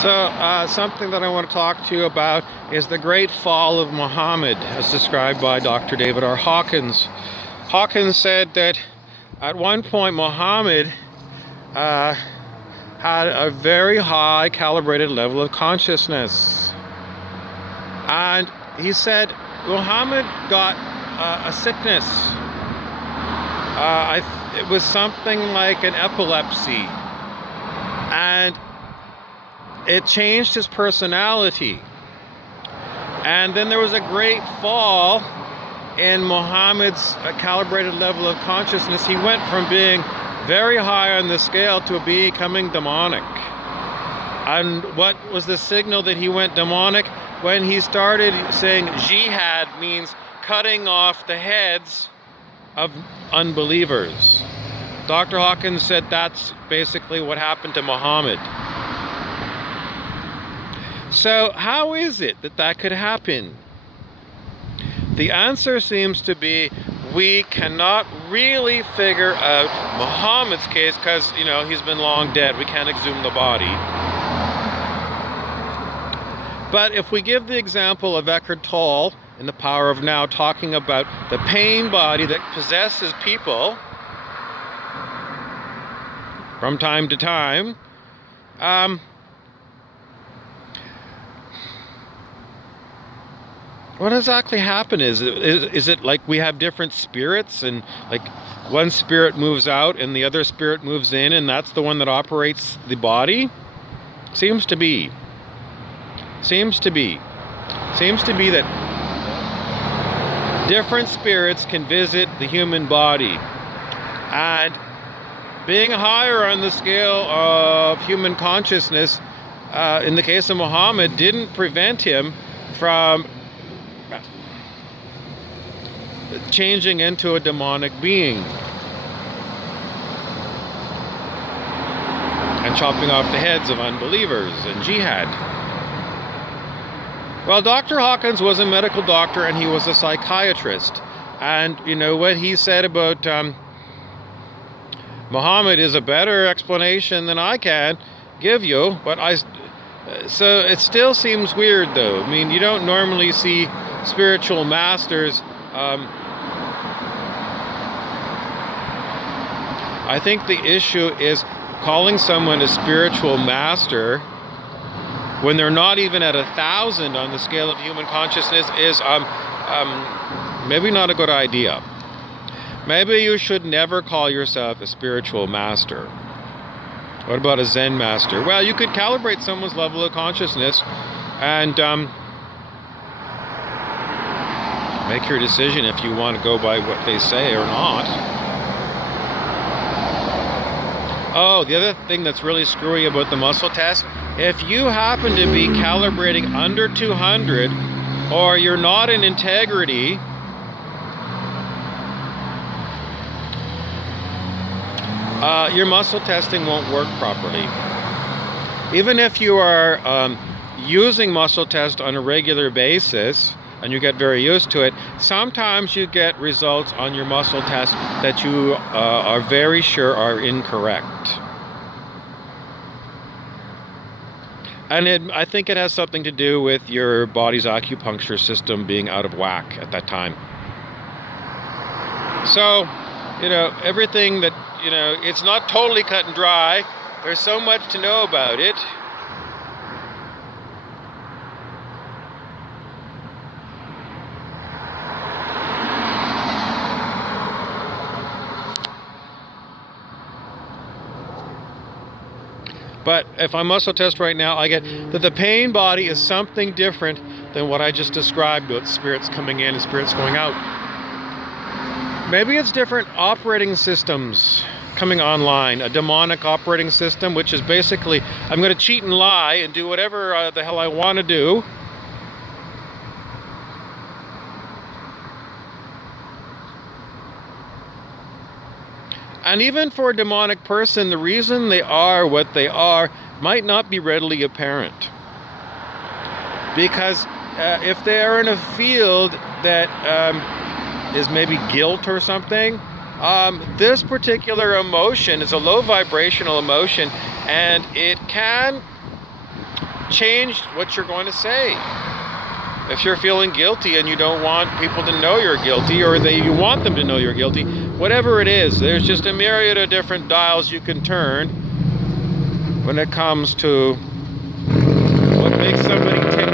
Something that I want to talk to you about is the great fall of Mohammed, as described by Dr. David R. Hawkins. Hawkins said that at one point Mohammed had a very high calibrated level of consciousness. And he said Mohammed got a sickness. It was something like an epilepsy. And it changed his personality. And then there was a great fall in Muhammad's calibrated level of consciousness. He went from being very high on the scale to becoming demonic. And what was the signal that he went demonic? When he started saying jihad means cutting off the heads of unbelievers. Dr. Hawkins said that's basically what happened to Muhammad. So how is it that that could happen? The answer seems to be we cannot really figure out Muhammad's case because, he's been long dead. We can't exhume the body. But if we give the example of Eckhart Tolle in The Power of Now, talking about the pain body that possesses people from time to time, what exactly happened? Is it like we have different spirits and like one spirit moves out and the other spirit moves in and that's the one that operates the body? Seems to be that different spirits can visit the human body. And being higher on the scale of human consciousness, in the case of Muhammad, didn't prevent him from changing into a demonic being and chopping off the heads of unbelievers and jihad. Well, Dr. Hawkins was a medical doctor and he was a psychiatrist. And what he said about Muhammad is a better explanation than I can give you, so it still seems weird though. I mean, you don't normally see spiritual masters. I think the issue is calling someone a spiritual master when they're not even at 1,000 on the scale of human consciousness is maybe not a good idea. Maybe you should never call yourself a spiritual master. What about a Zen master? Well, you could calibrate someone's level of consciousness and make your decision if you want to go by what they say or not. Oh, the other thing that's really screwy about the muscle test, if you happen to be calibrating under 200 or you're not in integrity, your muscle testing won't work properly. Even if you are using muscle test on a regular basis and you get very used to it, sometimes you get results on your muscle test that you are very sure are incorrect. And I think it has something to do with your body's acupuncture system being out of whack at that time. So, everything that, it's not totally cut and dry. There's so much to know about it. But if I muscle test right now, I get that the pain body is something different than what I just described with spirits coming in and spirits going out. Maybe it's different operating systems coming online. A demonic operating system, which is basically, I'm going to cheat and lie and do whatever the hell I want to do. And even for a demonic person, the reason they are what they are might not be readily apparent. Because if they are in a field that is maybe guilt or something, this particular emotion is a low vibrational emotion, and it can change what you're going to say. If you're feeling guilty and you don't want people to know you're guilty, or you want them to know you're guilty, whatever it is, there's just a myriad of different dials you can turn when it comes to what makes somebody tick